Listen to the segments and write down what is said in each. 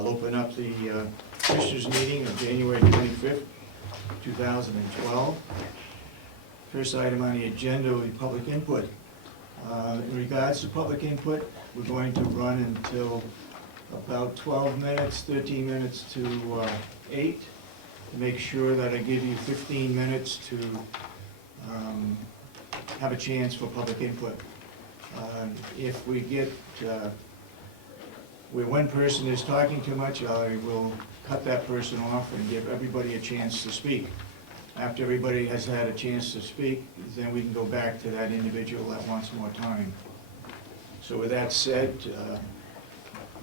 I'll open up the Commissioners meeting of January 25th, 2012. First item on the agenda will be public input. In regards to public input, we're going to run until about 12 minutes, 13 minutes to 8, to make sure that I give you 15 minutes to have a chance for public input. If we get where one person is talking too much, I will cut that person off and give everybody a chance to speak. After everybody has had a chance to speak, then we can go back to that individual that wants more time. So with that said,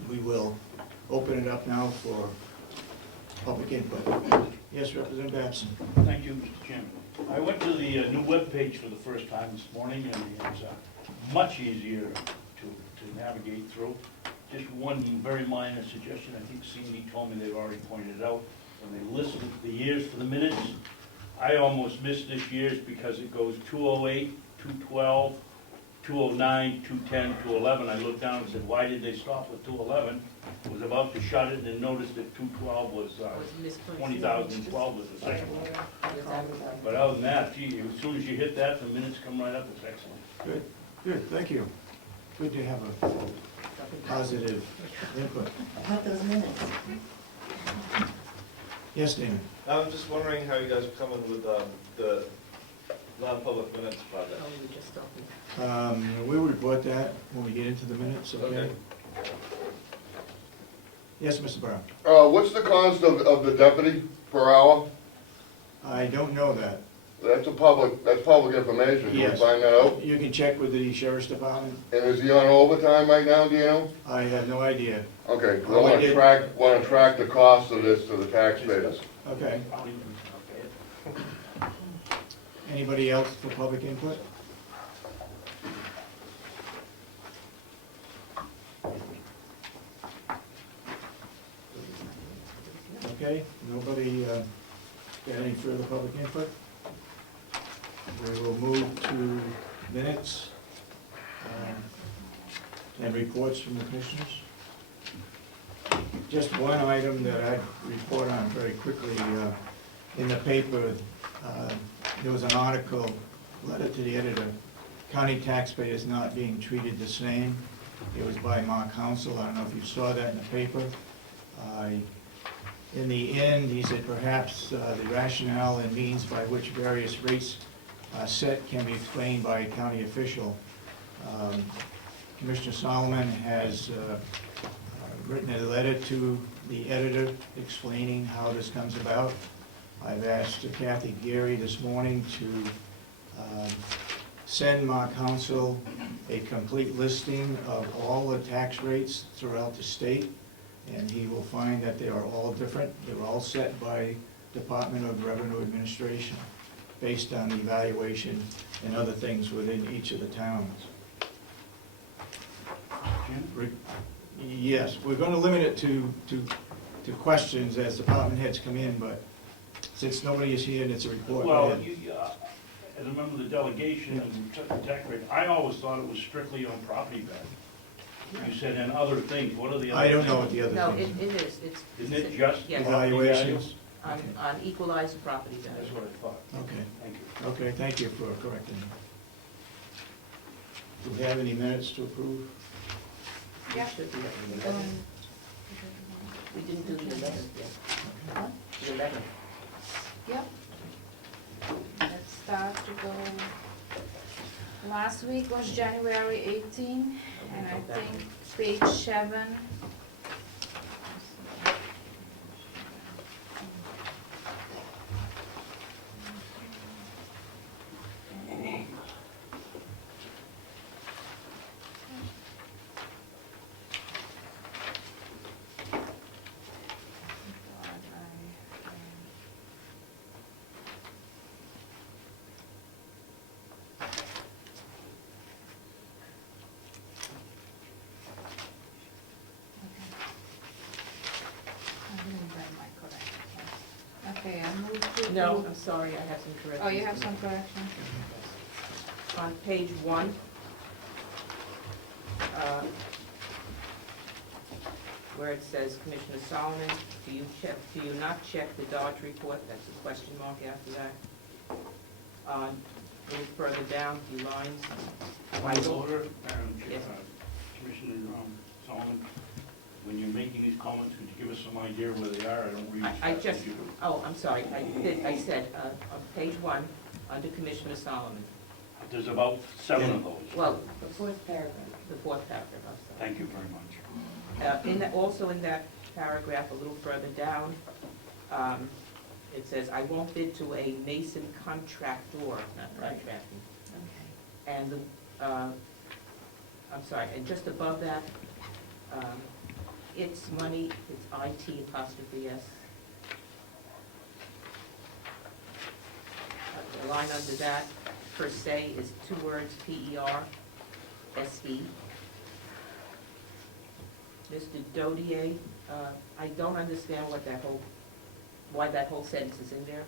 we will open it up now for public input. Yes, Representative Babson. Thank you, Mr. Chairman. I went to the new webpage for the first time this morning, and it's much easier to navigate through. Just one very minor suggestion. I think Cindy told me they've already pointed it out. When they listed the years for the minutes, I almost missed this year's because it goes 208, 212, 209, 210, 211. I looked down and said, why did they stop at 211? Was about to shut it and noticed that 212 was 2012 was the second one. But other than that, gee, as soon as you hit that, the minutes come right up. It's excellent. Good, good, thank you. Good to have a positive input. About those minutes. Yes, Damon? I'm just wondering how you guys are coming with the non-public minutes project. Oh, we were just talking. We'll report that when we get into the minutes, okay? Okay. Yes, Mr. Brown? What's the cost of the deputy per hour? I don't know that. That's public information. Can we Yes. find that out? You can check with the Sheriff's Department. And is he on overtime right now, do you know? I have no idea. Okay, 'cause Oh, I I did. wanna track the cost of this to the taxpayers. Okay. Anybody else for public input? Okay, nobody got any further public input? We will move to minutes and reports from the commissioners. Just one item that I'd report on very quickly. In the paper, there was an article, letter to the editor, county taxpayers not being treated the same. It was by Mark Council. I don't know if you saw that in the paper. In the end, he said perhaps the rationale and means by which various rates set can be explained by a county official. Commissioner Solomon has written a letter to the editor explaining how this comes about. I've asked Kathy Geary this morning to send Mark Council a complete listing of all the tax rates throughout the state, and he will find that they are all different. They're all set by Department of Revenue Administration based on evaluation and other things within each of the towns. Yes, we're going to limit it to questions as department heads come in, but since nobody is here and it's a report. Well, as a member of the delegation and took the tax rate, I always thought it was strictly on property value. You said and other things. What are the other I don't things? know what the other No, things. it is, Isn't it just Yes. property Evaluations? value? on equalized property That's value. what I thought. Okay, Thank you. okay, thank you for correcting me. Do we have any minutes to approve? Yeah. Should be up in the 11th. We didn't do the 11th yet. Huh? The 11th. Yep. Let's start to go. Last week was January 18, and I think page 7. Okay, I move to. No, I'm sorry, I have some corrections. Oh, you have some corrections? On page 1, where it says, Commissioner Solomon, do you not check the Dodge report? That's a question mark after that. A little further down, a few lines. Point of order, Yes. Commissioner Solomon, when you're making these comments, could you give us some idea where they are? I don't read. I fast just, as you do. oh, I'm sorry, I said, on page 1, under Commissioner Solomon. There's about 7 of those. Well, The fourth paragraph. the fourth paragraph, I'm sorry. Thank you very much. Also in that paragraph, a little further down, it says, I won't bid to a mason contractor, not contracting. Okay. And I'm sorry, and just above that, it's money, it's IT apostrophe S. The line under that, per se, is 2 words, PERSE. Mr. Dodier, I don't understand why that whole sentence is in there.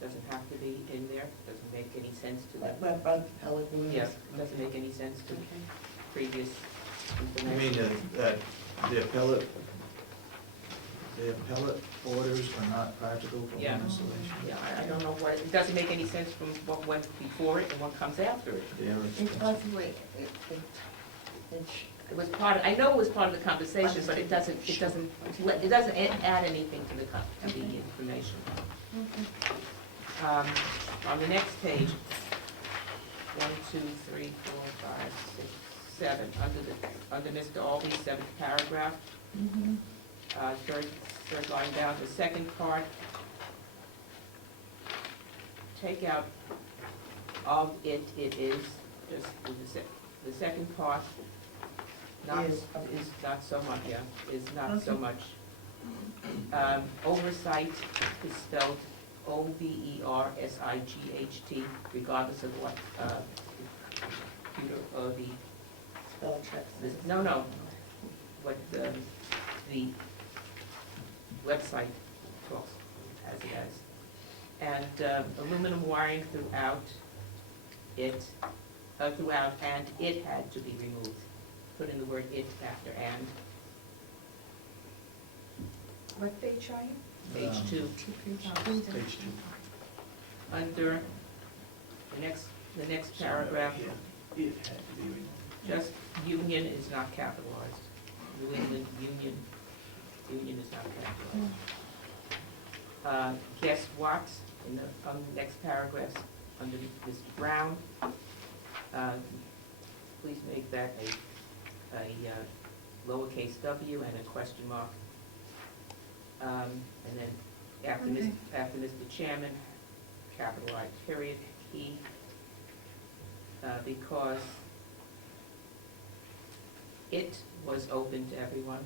It doesn't have to be in there, doesn't make any sense to that. What about the Pelican? Yes, it doesn't make any sense to Okay. previous You mean information. that the appellate orders are not practical for Yeah. home installation? Yeah, I don't know what, it doesn't make any sense from what went before it and what comes after it. Yeah, It possibly, It was part of, I know it was part of the conversation, but it doesn't add anything to the information. On the next page, 1, 2, 3, 4, 5, 6, 7, under Mr. Alby's 7th paragraph, third line down, the second part, take out of it is, just the second part, is not so much, yeah, is not so Okay. much. Oversight is spelled O-V-E-R-S-I-G-H-T, regardless of what, computer, or the, spell check. no, what the website talks as it as. And aluminum wiring throughout, and it had to be removed. Put in the word it after and. What page are you? Page 2. Page 2. Under the next paragraph, Yeah, it had to be removed. just union is not capitalized. New England union is not capitalized. Guess what, on the next paragraph, under Mr. Brown, please make that a lowercase w and a question mark. And then after Okay. after Mr. Chairman, capitalized period, he, because it was open to everyone.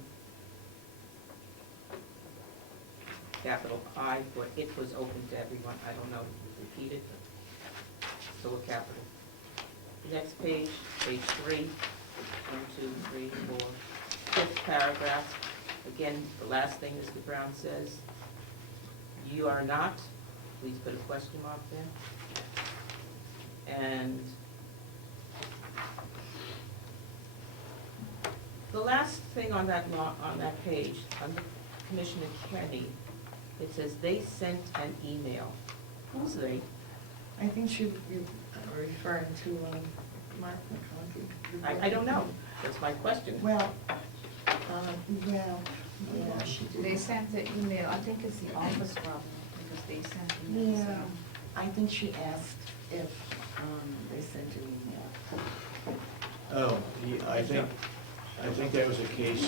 Capital I, for it was open to everyone. I don't know if it was repeated, but still a capital. The next page, page 3, 1, 2, 3, 4, 5th paragraph. Again, the last thing Mr. Brown says, you are not, please put a question mark there. And the last thing on that page, under Commissioner Kenny, it says they sent an email. Who's they? I think she would be referring to Mark McConkey. I don't know. That's my question. Well, yeah, she did. They sent the email, I think it's the office problem, because they sent emails. Yeah, I think she asked if they sent an email. Oh, I think that was a case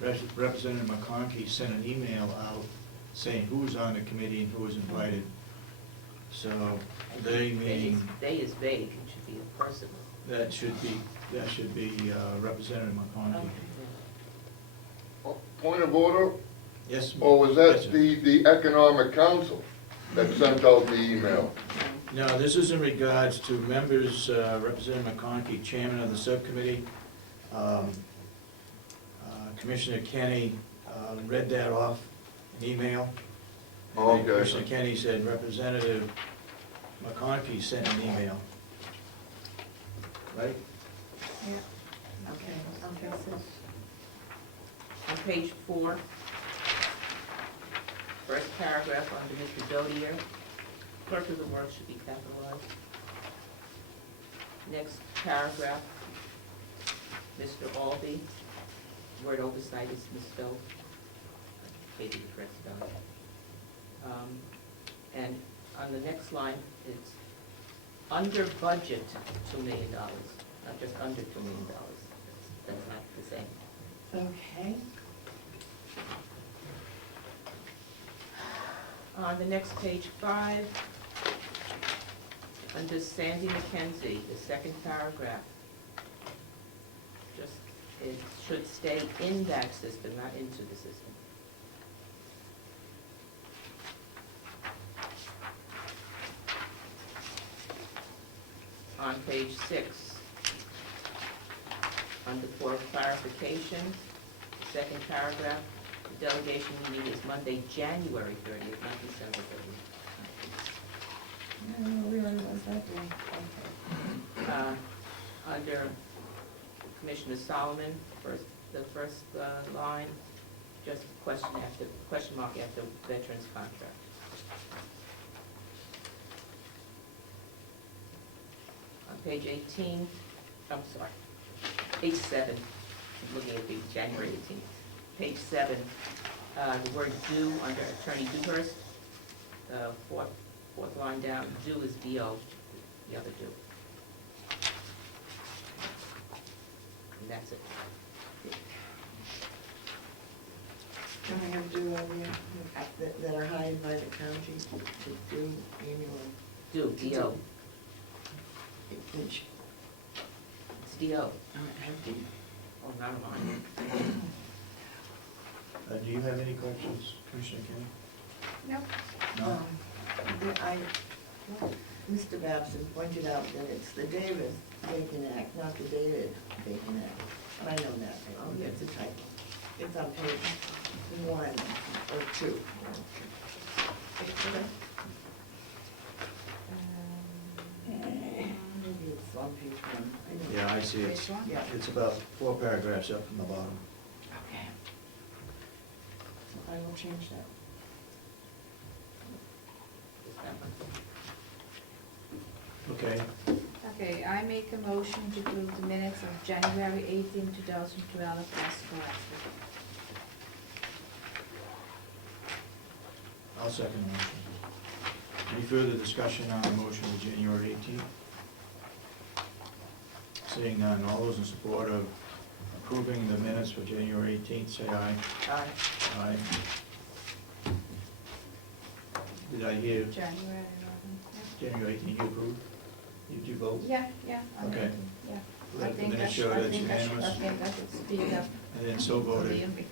where Representative McConkey sent an email out saying who was on the committee and who was invited. So they meaning, They is vague. It should be a person. that should be Representative McConkey. Point of order, Yes? or was Yes, that sir. the Economic Council that sent out the email? No, this is in regards to members, Representative McConkey, chairman of the subcommittee. Commissioner Kenny read that off in email. And then Okay. Commissioner Kenny said Representative McConkey sent an email. Right? Okay, I'll fix it. On page 4, first paragraph under Mr. Dodier, clerk of the works should be capitalized. Next paragraph, Mr. Albee, word oversight is misspelled. Maybe the correct spelling. And on the next line, it's under budget $2 million, not just under $2 million. That's not the same. Okay. On the next page 5, under Sandy McKenzie, the second paragraph, just, it should stay in that system, not into the system. On page 6, under for clarification, second paragraph, the delegation meeting is Monday, January 30th, not December 30th. I don't really was that day. Okay. Under Commissioner Solomon, the first line, just question mark after veterans contract. On page 18, I'm sorry, page 7, I'm looking at the January 18th. Page 7, the word due under Attorney Dewhurst, fourth line down, due is D-O, the other due. And that's it. Don't I have due on here that are hired by the county to do annual? Due, D-O, Which, it's D-O. I have to. Oh, not mine. Do you have any questions, Commissioner Kenny? Nope. No? Mr. Babson pointed out that it's the Davis-Bacon Act, not the David-Bacon Act. I know that, oh, yeah, it's a typo. It's on page 1 or 2. Maybe it's on page 1. I know. Yeah, I see it. Page 1? Yeah. It's about 4 paragraphs up from the bottom. Okay. So I will change that. Okay, Okay, I make a motion to approve the minutes of January 18, 2012 as corrected. I'll second the motion. Any further discussion on the motion of January 18th? Seeing none, all those in support of approving the minutes for January 18th, say aye. Aye. Aye. Did I hear January 11. January 18th, you approved? Did you vote? Yeah, yeah. on Okay. 18, yeah. Let the think minutes that show should- I that's think that should- unanimous. I think that should speed up. And then so voted.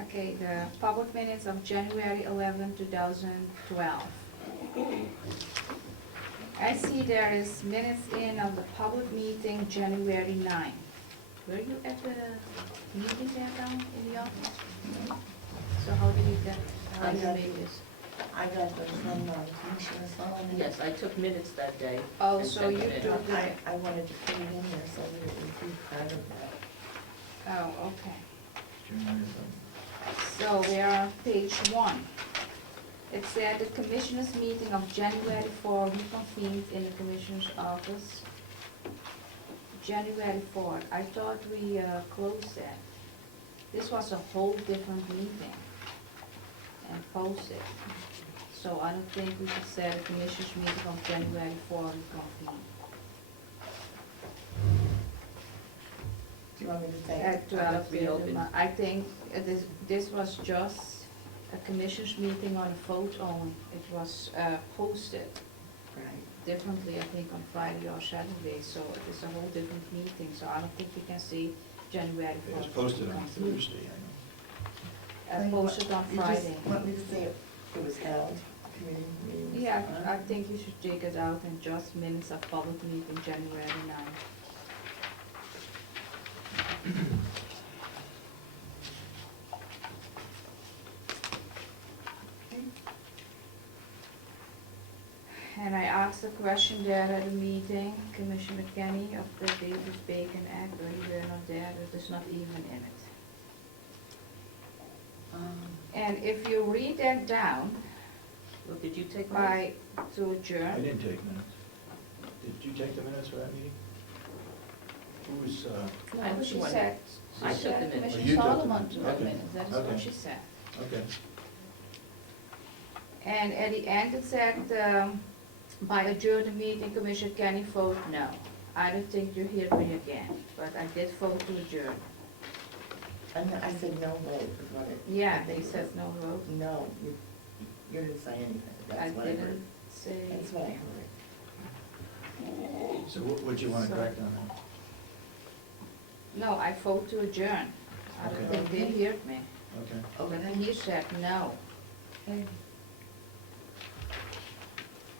Okay, the public minutes of January 11, 2012. I see there is minutes in of the public meeting January 9. Were you at the meeting there down in the office? So how did you get, how did you make this? I got those from Commissioner Solomon. Yes, I took minutes that day. Oh, and so sent you them in. took it. I wanted to put it in there so that it would be part of that. Oh, okay. January So we are on page 1. It said the commissioners' meeting of January 4 reconvened in the commissioner's office. January 4, I thought we closed that. This was a whole different meeting and posted. So I don't think we should say the commissioners' meeting of January 4 reconvened. Do you want me to say? At 12, reopened. I think this was just a commissioners' meeting on a vote only. It was posted Right. differently, I think, on Friday or Saturday, so it is a whole different meeting, so I don't think we can see January It 4th. was posted on Thursday, I Posted on You Friday. just want me to say it was held, committee meeting was Yeah, I on? think you should take it out and just minutes of public meeting January 9. Okay. And I asked a question there at a meeting, Commissioner Kenny, of the Davis-Bacon Act, but you were not there, it is not even in it. And if you read that down Well, did you take mine? to I adjourn, didn't take minutes. Did you take the minutes for that meeting? Who's, I she was said, I she took said the minutes. You Commissioner took the Solomon minutes. took the Okay. minutes, that is Okay. what she said. okay. And at the end it said, by adjourn the meeting, Commissioner Kenny vote no. I don't think you heard me again, but I did vote to adjourn. And I said no vote, is what it. Yeah, I think he it says was- no vote. No, you didn't say anything, I that's what I heard. didn't say, That's what I heard. So what would you want to So- correct on that? no, I vote to adjourn. I don't Okay. think they heard me. Okay. But he said no. Okay.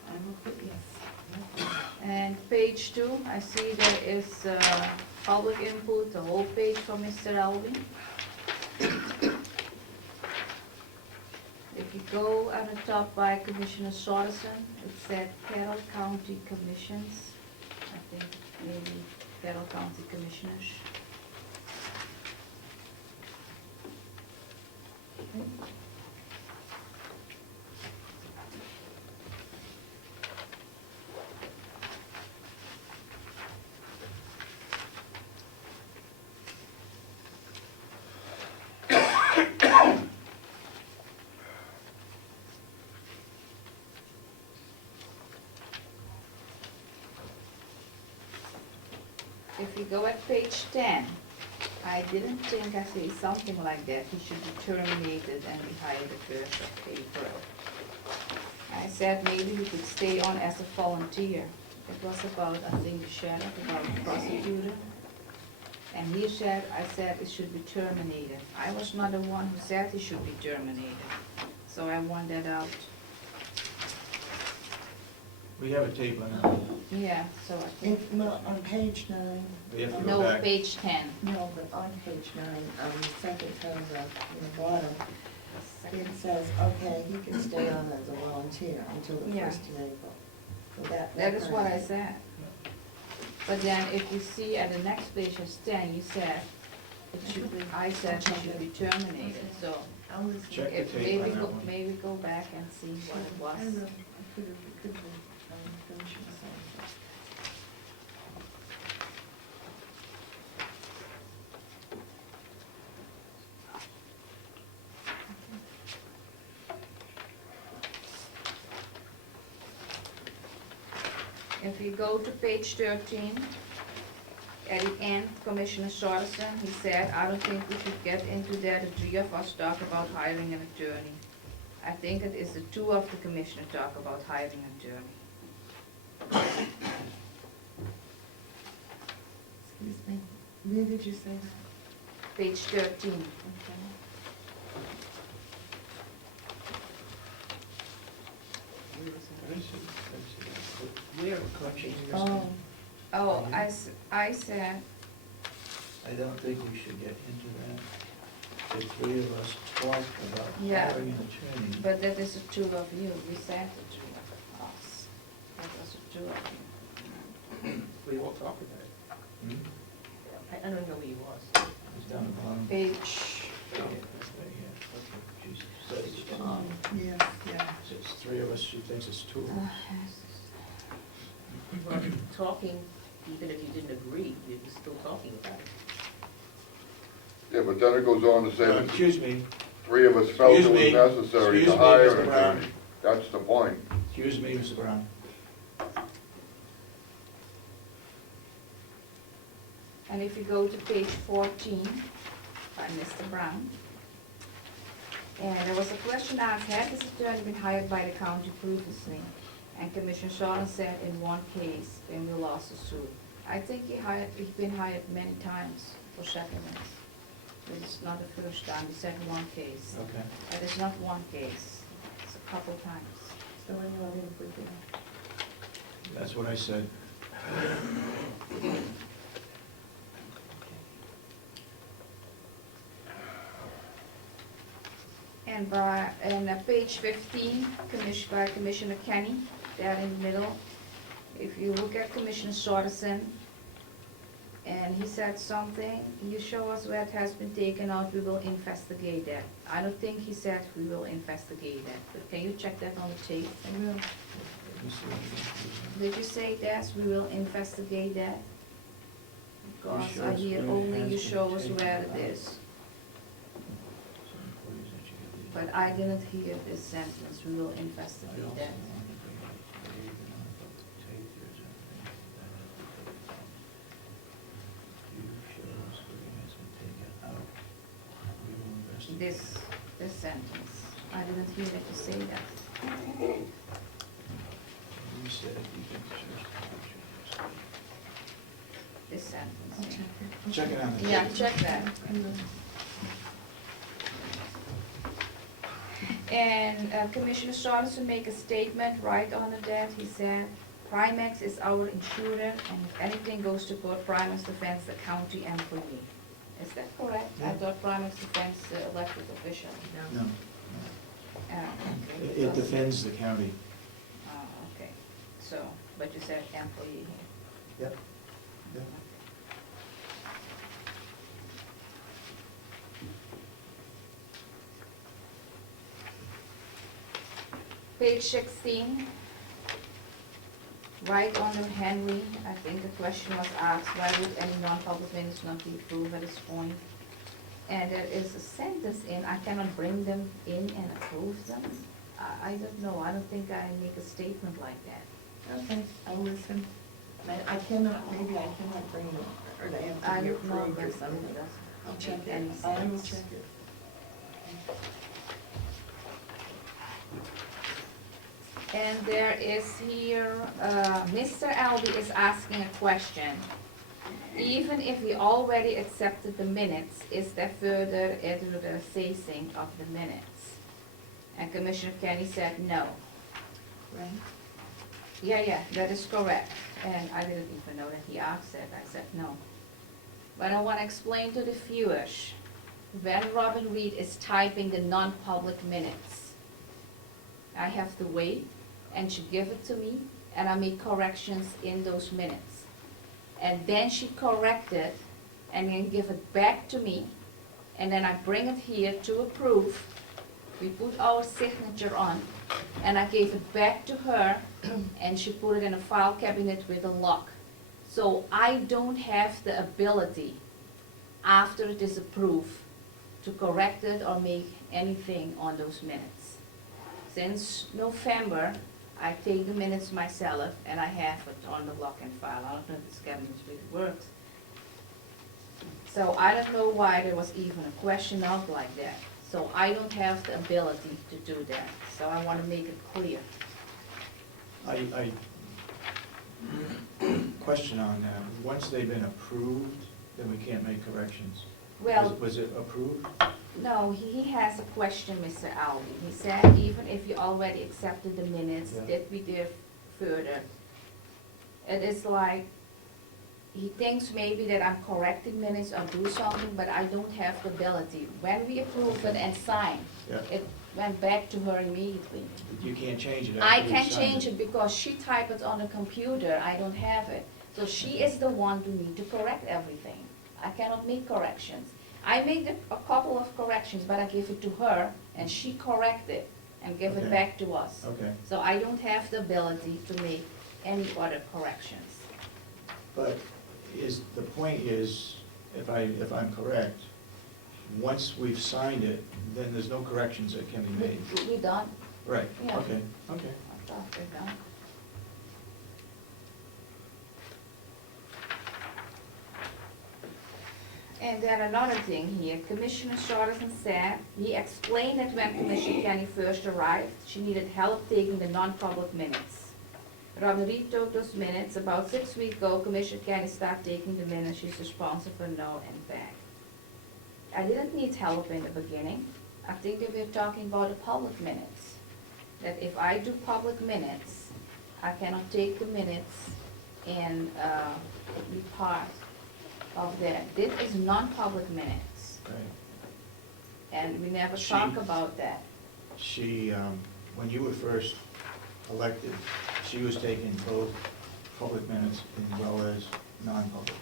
I will put yes. And page 2, I see there is public input, the whole page from Mr. Alvin. If you go at the top by Commissioner Sorensen, it said Carroll County Commissions. I think maybe Carroll County Commissioners. If you go at page 10, I didn't think I see something like that. He should be terminated and be hired the 1st of April. I said maybe he could stay on as a volunteer. It was about, I think, the sheriff, about the prosecutor. And he said, I said it should be terminated. I was not the one who said it should be terminated. So I want that out. We have a tape on that. Yeah, so I think, Well, on page 9, We have to go no, back. page 10. no, but on page 9, on the second paragraph in the bottom, it says, okay, he can stay on as a volunteer until the Yeah. 1st of April. So That is what I said. But then if you see at the next page, it's 10, you said, it should be, I said it should be terminated, so I'll listen. Check the if, tape on that one. maybe go back and see what it I was. will. I could be, Commissioner Sanchez. If you go to page 13, at the end, Commissioner Sorensen, he said, I don't think we should get into that, the 3 of us talk about hiring an attorney. I think it is the 2 of the commissioners talk about hiring an attorney. Excuse me, where did you say that? Page 13. Okay. Where correction? Oh, Oh, I said, I don't think we should get into that. The 3 of us talked about Yeah. hiring an attorney. but that is the 2 of you, we said the 2 of us. That was the 2 of you. We all talked about it. Hmm? I don't know where he was. It's down the bottom. Page, Oh, that's right here. Okay, Jesus. So it's- yeah. so it's 3 of us, she thinks it's 2 of uh, us. Well, talking, even if you didn't agree, you were still talking about it. Yeah, but then it goes on to say that Excuse me, 3 of us felt it Excuse me. was necessary Excuse to me, hire Mr. an Brown. attorney. That's the point. excuse me, Mr. Brown. and if you go to page 14 by Mr. Brown, and there was a question asked, had this attorney been hired by the county previously? And Commissioner Shawton said in one case, when we lost the suit. I think he's been hired many times for settlements. This is not the first time, he said one case. Okay. But it's not one case, it's a couple times. So I know I didn't put that. That's what I said. And by, page 15, by Commissioner Kenny, there in the middle, if you look at Commissioner Sorensen, And he said something, you show us where it has been taken out, we will investigate that. I don't think he said we will investigate that, but can you check that on the tape? I will. Did you say that, we will investigate that? Because show I us hear where it only has you been show us taken where it out. is. But I didn't hear this sentence, we will investigate that. This sentence, I didn't hear that you say that. You said you think This I'll sentence. check it. Check it on the. Yeah, check that. I will. And Commissioner Sorensen make a statement right under that. He said, Primex is our insurer, and if anything goes to court, Primex defends the county employee. Is that correct? I Yeah. thought Primex defends the elected official. No, Okay. it defends the county. Oh, okay. So, but you said employee here. Yep. Yep. Page 16, right under Henry, I think the question was asked, why would any non-public minutes not be approved at this point? And there is a sentence in, I cannot bring them in and approve them. I don't know, I don't think I make a statement like that. Okay, I'll listen. I cannot, maybe I cannot bring them, or they have I to be don't know, approved but or it something. doesn't I'll make check any it. I will sense. check it. And there is here, Mr. Albee is asking a question. Even if we already accepted the minutes, is there further advertising of the minutes? And Commissioner Kenny said no. Right? Yeah, that is correct. And I didn't even know that he asked that. I said no. But I want to explain to the viewers, when Robin Reed is typing the non-public minutes, I have to wait, and she give it to me, and I make corrections in those minutes. And then she correct it, and then give it back to me, and then I bring it here to approve. We put our signature on, and I gave it back to her, and she put it in a file cabinet with a lock. So I don't have the ability, after it is approved, to correct it or make anything on those minutes. Since November, I take the minutes myself, and I have it on the lock and file. I don't know if this cabinet really works. So I don't know why there was even a question of like that. So I don't have the ability to do that, so I want to make it clear. I question on that. Once they've been approved, then we can't make corrections. Well, Was it approved? no, he has a question, Mr. Albee. He said, even if you already accepted the minutes, Yeah. did we did further? It is like, he thinks maybe that I'm correcting minutes or do something, but I don't have the ability. When we approve it and sign, Yeah. it went back to her immediately. You can't change it I after you can signed change it because she typed it on the computer, I don't have it. So she is the one who need to correct everything. I cannot make corrections. I made a couple of corrections, but I give it to her, and she correct it and give it Okay. back to us. Okay, So I don't have the ability to make any other corrections. but the point is, if I'm correct, once we've signed it, then there's no corrections that can be made. We done? Right, Yeah. okay. I thought we're done. And then another thing here, Commissioner Sorensen said, he explained that when Commissioner Kenny first arrived, she needed help taking the non-public minutes. Robin Reed took those minutes. About 6 weeks ago, Commissioner Kenny started taking the minutes. She's responsible for no and back. I didn't need help in the beginning. I think that we're talking about the public minutes. That if I do public minutes, I cannot take the minutes and be part of that. This is non-public minutes, Right. and we never She- talk about that. She, when you were first elected, she was taking both public minutes as well as non-public.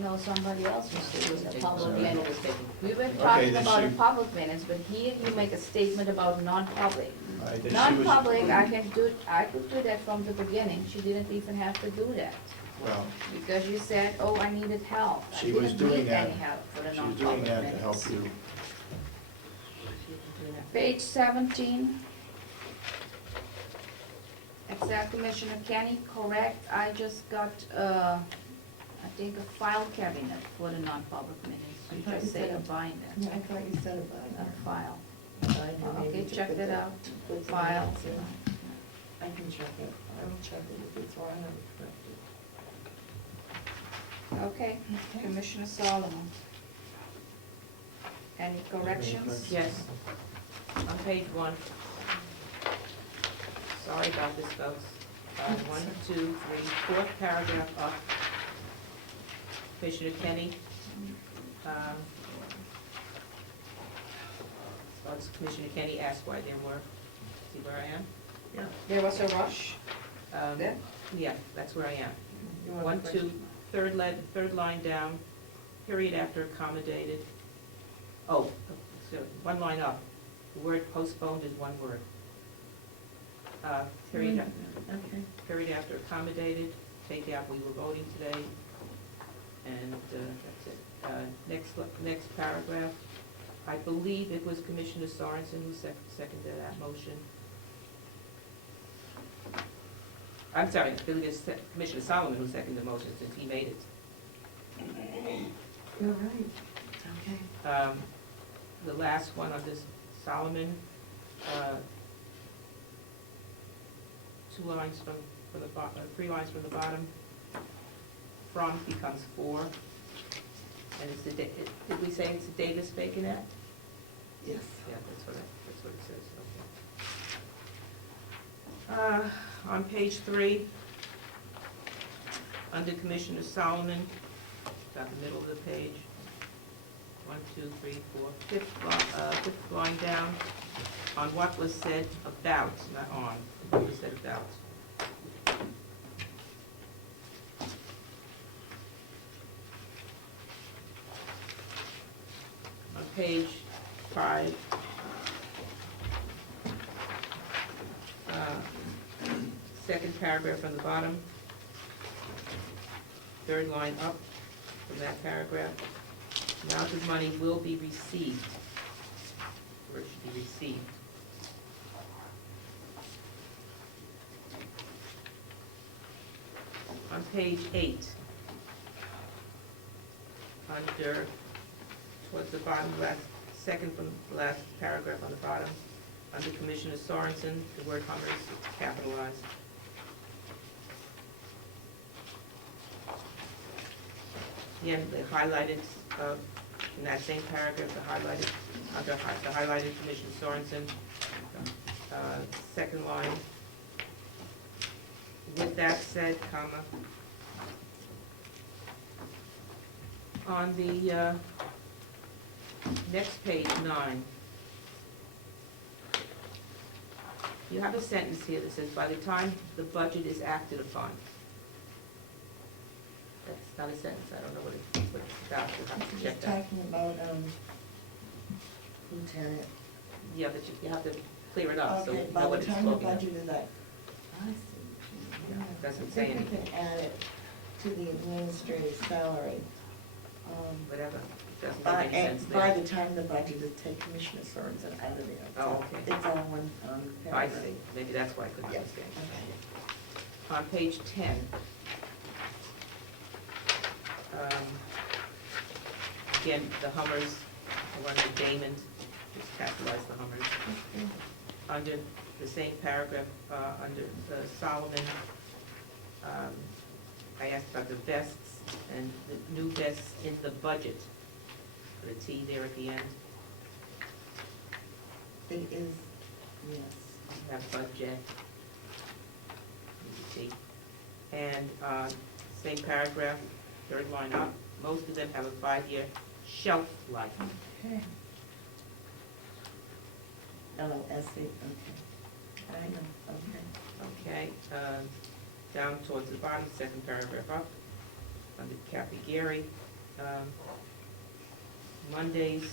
No, somebody else was doing the public Someone minutes. was taking- We were Okay, talking then about the she- public minutes, but here you make a statement about non-public. All right, then she was- Non-public, I could do that from the beginning, she didn't even have to do that. Well, Because you said, oh, I needed help. She was doing I didn't that. need any help for the she was doing non-public that minutes. to help you. Page 17. Except Commissioner Kenny, correct, I just got, I think a file cabinet for the non-public minutes. I You thought just you say said a a- binder, Yeah, I thought you said about a that. file. Binder, maybe Okay, to check put that the- out, put the file. notes in. I can check it, I will check it, if it's wrong, I will correct it. Okay, Commissioner Solomon. Any corrections? Yes, on page 1. Sorry about this, folks. 1, 2, 3, fourth paragraph up. Commissioner Kenny. Commissioner Kenny asked why there were, see where I am? Yeah. There was a rush there? Yeah, that's where I am. You want 1, the 2, third line down, period after accommodated. Oh, so one line up, the word postponed is one word. Period, Okay. period after accommodated, take out we were voting today, and that's it. Next paragraph, I believe it was Commissioner Sorensen who seconded that motion. I'm sorry, I believe it's Commissioner Solomon who seconded the motion since he made it. You're right. Okay. The last one on this Solomon, 2 lines from the bottom, 3 lines from the bottom, from becomes 4. And it's did we say it's the Davis-Bacon Act? Yes. Yeah, that's what it says, okay. On page 3, under Commissioner Solomon, about the middle of the page, 1, 2, 3, 4, fifth line down, on what was said about, not on, what was said about. On page 5, second paragraph from the bottom, third line up from that paragraph, amount of money will be received, or it should be received. On page 8, under, towards the bottom second from the last paragraph on the bottom, under Commissioner Sorensen, the word Hummers is capitalized. Again, they highlighted, in that same paragraph, the highlighted Commissioner Sorensen, second line. With that said, comma, on the next page, 9, you have a sentence here that says, by the time the budget is acted upon. That's not a sentence, I don't know what it's about, we'll have to He's check that. talking about, Lieutenant. Yeah, but you have to clear it up, so Okay, we know by what the it's time the spoken of. budget is at, I see. Yeah, it doesn't I say think we anything. can add it to the administrative salary. Whatever, it doesn't By, make any sense by there. the time the budget is, take Commissioner Sorensen out of there. Oh, So okay. It's all one, I paragraph. see, maybe that's why I couldn't Yes. understand. Okay. On page 10, again, the Hummers, one of the Damon, just capitalize the Hummers. Under the same paragraph, under Solomon, I asked about the vests and the new vests in the budget. Put a T there at the end, It is, yes. have budget. T. And same paragraph, third line up, most of them have a 5-year shelf life. Okay. LLSC, okay. I know, okay. Okay, down towards the bottom, second paragraph up, under Kathy Gary, Mondays